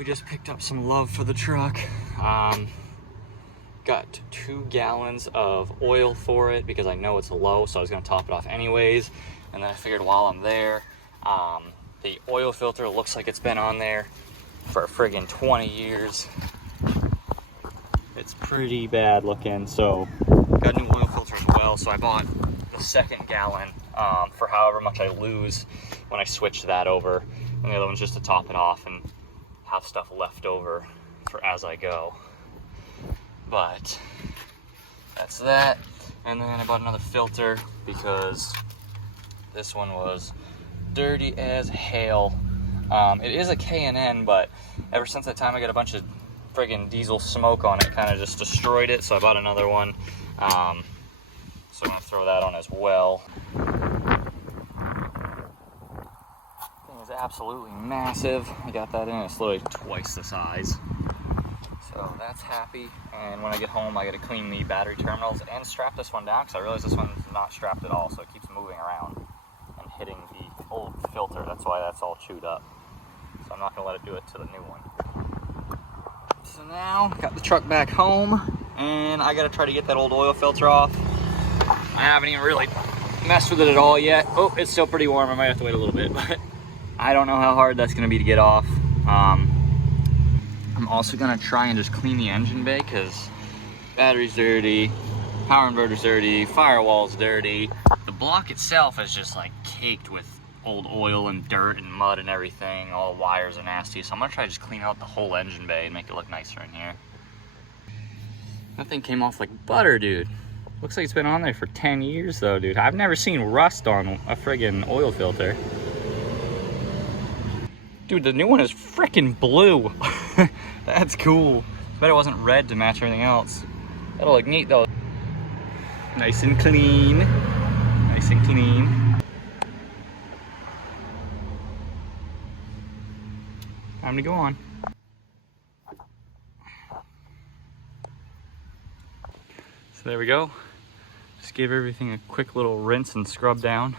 We just picked up some love for the truck. Got 2 gallons of oil for it because I know it's low, so I was gonna top it off anyways. And then I figured while I'm there, the oil filter looks like it's been on there for friggin' 20 years. It's pretty bad looking, so got a new oil filter as well. So I bought the 2nd gallon for however much I lose when I switch that over. And the other one's just to top it off and have stuff left over for as I go. But that's that. And then I bought another filter because this one was dirty as hell. It is a K&N, but ever since that time I got a bunch of friggin' diesel smoke on it, kind of just destroyed it, so I bought another one. So I'm gonna throw that on as well. Thing is absolutely massive. I got that in, it's literally twice the size. So that's happy. And when I get home, I gotta clean the battery terminals and strap this one down, because I realized this one's not strapped at all, so it keeps moving around and hitting the old filter. That's why that's all chewed up. So I'm not gonna let it do it to the new one. So now, got the truck back home, and I gotta try to get that old oil filter off. I haven't even really messed with it at all yet. Oh, it's still pretty warm. I might have to wait a little bit, but I don't know how hard that's gonna be to get off. I'm also gonna try and just clean the engine bay, because battery's dirty, power inverter's dirty, firewall's dirty. The block itself is just like caked with old oil and dirt and mud and everything. All the wires are nasty, so I'm gonna try to just clean out the whole engine bay and make it look nicer in here. That thing came off like butter, dude. Looks like it's been on there for 10 years though, dude. I've never seen rust on a friggin' oil filter. Dude, the new one is frickin' blue. That's cool. Bet it wasn't red to match everything else. That'll look neat though. Nice and clean. Nice and clean. Time to go on. So there we go. Just gave everything a quick little rinse and scrub down.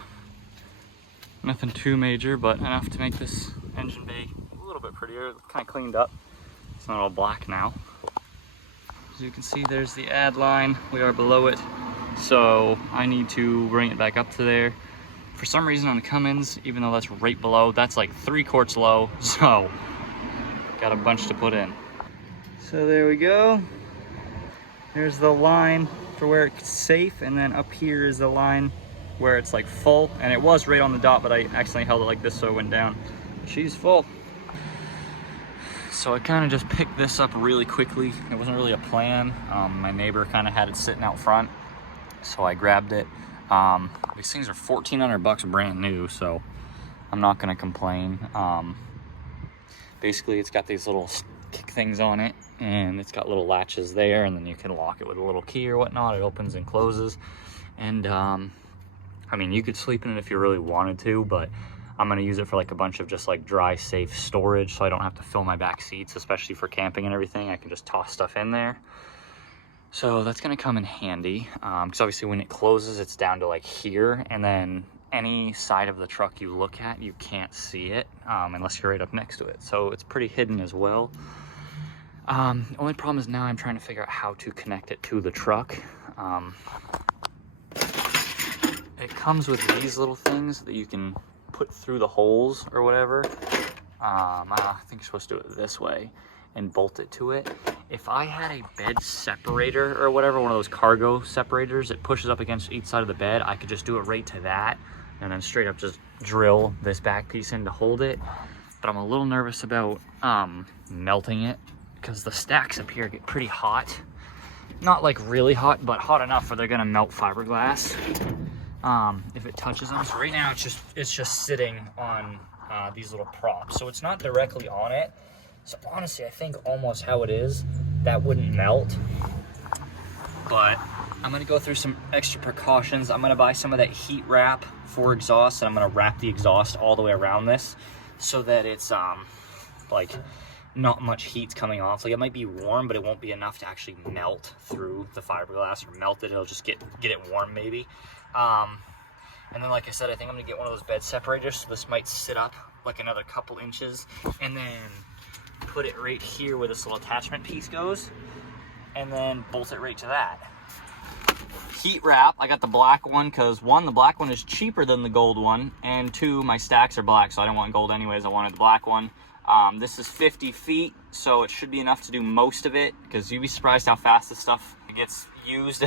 Nothing too major, but enough to make this engine bay a little bit prettier. Kind of cleaned up. It's not all black now. As you can see, there's the add line. We are below it. So I need to bring it back up to there. For some reason on the Cummins, even though that's right below, that's like 3 quarts low. So got a bunch to put in. So there we go. There's the line for where it's safe, and then up here is the line where it's like full, and it was right on the dot, but I accidentally held it like this so it went down. She's full. So I kind of just picked this up really quickly. It wasn't really a plan. My neighbor kind of had it sitting out front, so I grabbed it. These things are $1,400 brand new, so I'm not gonna complain. Basically, it's got these little kick things on it, and it's got little latches there, and then you can lock it with a little key or whatnot. It opens and closes. And I mean, you could sleep in it if you really wanted to, but I'm gonna use it for like a bunch of just like dry, safe storage, so I don't have to fill my back seats, especially for camping and everything. I can just toss stuff in there. So that's gonna come in handy, because obviously when it closes, it's down to like here, and then any side of the truck you look at, you can't see it unless you're right up next to it. So it's pretty hidden as well. The only problem is now I'm trying to figure out how to connect it to the truck. It comes with these little things that you can put through the holes or whatever. I think you're supposed to do it this way and bolt it to it. If I had a bed separator or whatever, one of those cargo separators that pushes up against each side of the bed, I could just do it right to that and then straight up just drill this back piece in to hold it. But I'm a little nervous about melting it, because the stacks up here get pretty hot. Not like really hot, but hot enough where they're gonna melt fiberglass if it touches them. So right now it's just sitting on these little props, so it's not directly on it. So honestly, I think almost how it is, that wouldn't melt. But I'm gonna go through some extra precautions. I'm gonna buy some of that heat wrap for exhaust, and I'm gonna wrap the exhaust all the way around this so that it's like not much heat's coming off. Like, it might be warm, but it won't be enough to actually melt through the fiberglass or melt it. It'll just get it warm maybe. And then, like I said, I think I'm gonna get one of those bed separators, so this might sit up like another couple inches, and then put it right here where this little attachment piece goes, and then bolt it right to that. Heat wrap, I got the black one because one, the black one is cheaper than the gold one, and two, my stacks are black, so I didn't want gold anyways, I wanted the black one. This is 50 feet, so it should be enough to do most of it, because you'd be surprised how fast this stuff gets used.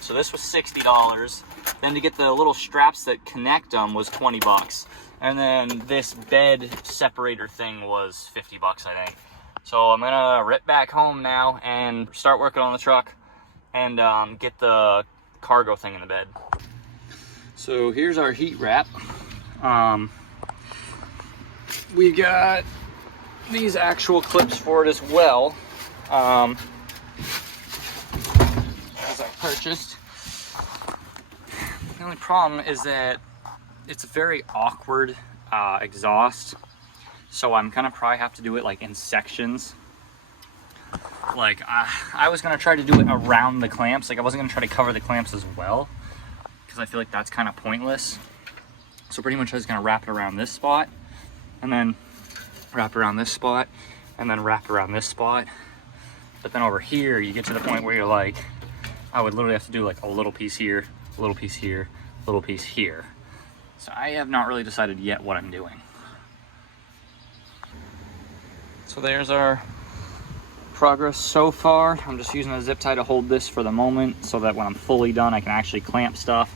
So this was $60. Then to get the little straps that connect them was 20 bucks. And then this bed separator thing was 50 bucks, I think. So I'm gonna rip back home now and start working on the truck and get the cargo thing in the bed. So here's our heat wrap. We got these actual clips for it as well, as I purchased. The only problem is that it's a very awkward exhaust, so I'm gonna probably have to do it like in sections. Like I was gonna try to do it around the clamps. Like I wasn't gonna try to cover the clamps as well, because I feel like that's kind of pointless. So pretty much I was gonna wrap it around this spot, and then wrap around this spot, and then wrap around this spot. But then over here, you get to the point where you're like, I would literally have to do like a little piece here, a little piece here, a little piece here. So I have not really decided yet what I'm doing. So there's our progress so far. I'm just using a zip tie to hold this for the moment so that when I'm fully done, I can actually clamp stuff.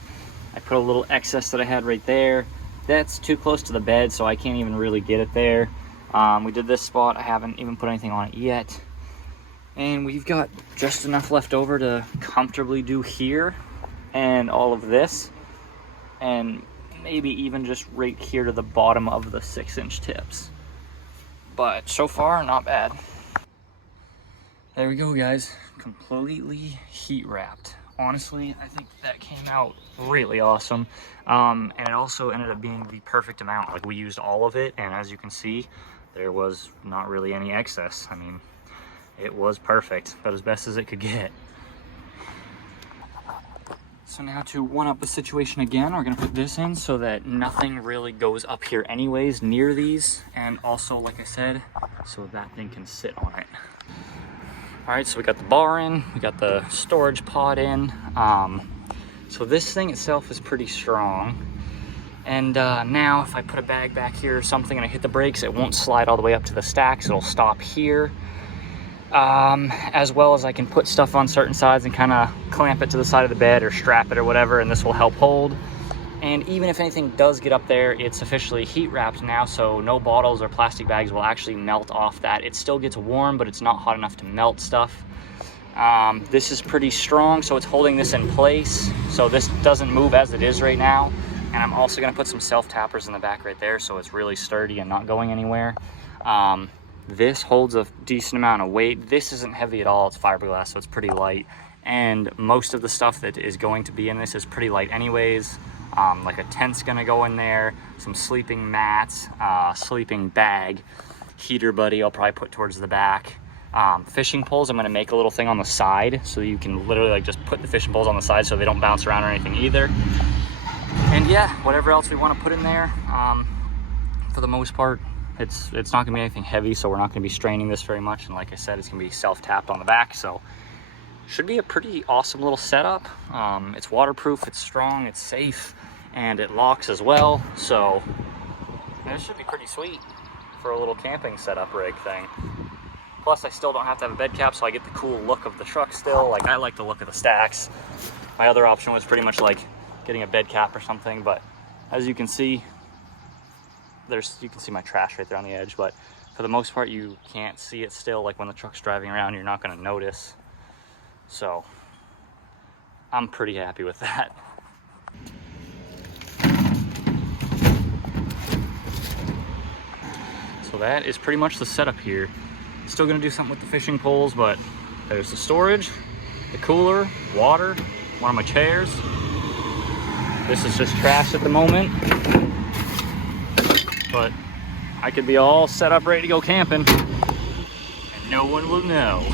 I put a little excess that I had right there. That's too close to the bed, so I can't even really get it there. We did this spot. I haven't even put anything on it yet. And we've got just enough left over to comfortably do here and all of this. And maybe even just right here to the bottom of the 6-inch tips. But so far, not bad. There we go, guys. Completely heat wrapped. Honestly, I think that came out really awesome. And it also ended up being the perfect amount. Like, we used all of it, and as you can see, there was not really any excess. I mean, it was perfect, but as best as it could get. So now to one-up the situation again, we're gonna put this in so that nothing really goes up here anyways near these. And also, like I said, so that thing can sit on it. All right, so we got the bar in, we got the storage pod in. So this thing itself is pretty strong. And now if I put a bag back here or something and I hit the brakes, it won't slide all the way up to the stacks, it'll stop here. As well as I can put stuff on certain sides and kind of clamp it to the side of the bed or strap it or whatever, and this will help hold. And even if anything does get up there, it's officially heat wrapped now, so no bottles or plastic bags will actually melt off that. It still gets warm, but it's not hot enough to melt stuff. This is pretty strong, so it's holding this in place. So this doesn't move as it is right now. And I'm also gonna put some self-tappers in the back right there, so it's really sturdy and not going anywhere. This holds a decent amount of weight. This isn't heavy at all, it's fiberglass, so it's pretty light. And most of the stuff that is going to be in this is pretty light anyways. Like a tent's gonna go in there, some sleeping mats, sleeping bag, heater buddy I'll probably put towards the back. Fishing poles, I'm gonna make a little thing on the side so you can literally like just put the fishing poles on the side so they don't bounce around or anything either. And yeah, whatever else we wanna put in there, for the most part, it's not gonna be anything heavy, so we're not gonna be straining this very much. And like I said, it's gonna be self-tapped on the back, so should be a pretty awesome little setup. It's waterproof, it's strong, it's safe, and it locks as well. So this should be pretty sweet for a little camping setup rig thing. Plus, I still don't have to have a bed cap, so I get the cool look of the truck still. Like, I like the look of the stacks. My other option was pretty much like getting a bed cap or something, but as you can see, you can see my trash right there on the edge, but for the most part, you can't see it still. Like when the truck's driving around, you're not gonna notice. So I'm pretty happy with that. So that is pretty much the setup here. Still gonna do something with the fishing poles, but there's the storage, the cooler, water, one of my chairs. This is just trash at the moment, but I could be all set up ready to go camping and no one will know.